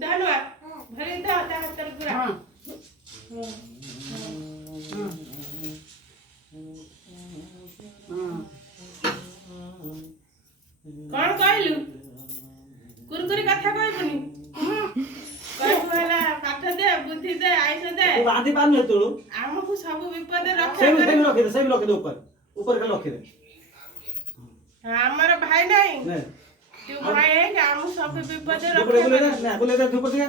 धनवा भरी दे होता है तर पूरा हां कौन कहलु कुरकुरी कथा कहबुनी कहबु हला पाठ दे बुद्धि दे आयुष दे तू बांधी पान तू हमको सब विपद रक्षा सेम करे सेम रखे दे ऊपर के रखे दे हमारा भाई नहीं नहीं तू भाई है कि हम सब विपद रक्षा बोले ना बोले दे ऊपर दिया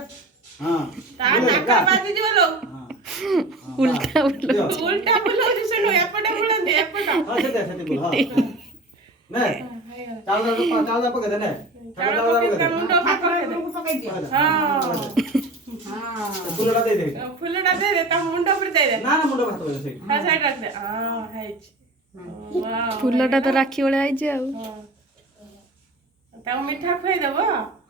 हां ता नाका बाजी जो लो हां उल्टा उल्टा उल्टा बोलो सुनो एपटे बोल दे एपटा हां से बोल हां नहीं चावल पका दे ना चावल मुंडो पकाई दियो हां हां फूलड़ा दे दे ता मुंडो पर दे दे ना मुंडो भात बोले सही हा साइड रख दे हां है वाह फुलटा तो राखी वाला आई जे ता मीठा खोई देबो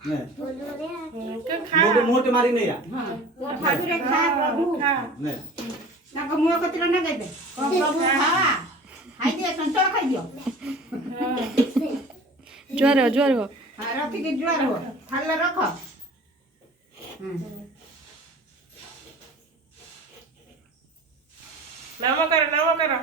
नहीं के खा मोटे मारी नहीं या हां वो ठाकुर खा प्रभु खा नहीं ना को मुआ कतरा ना गई दे प्रभु खा खाई दे संतोष खाई दियो ज्वार हो हां रखी के ज्वार हो थाला रखो नाम करो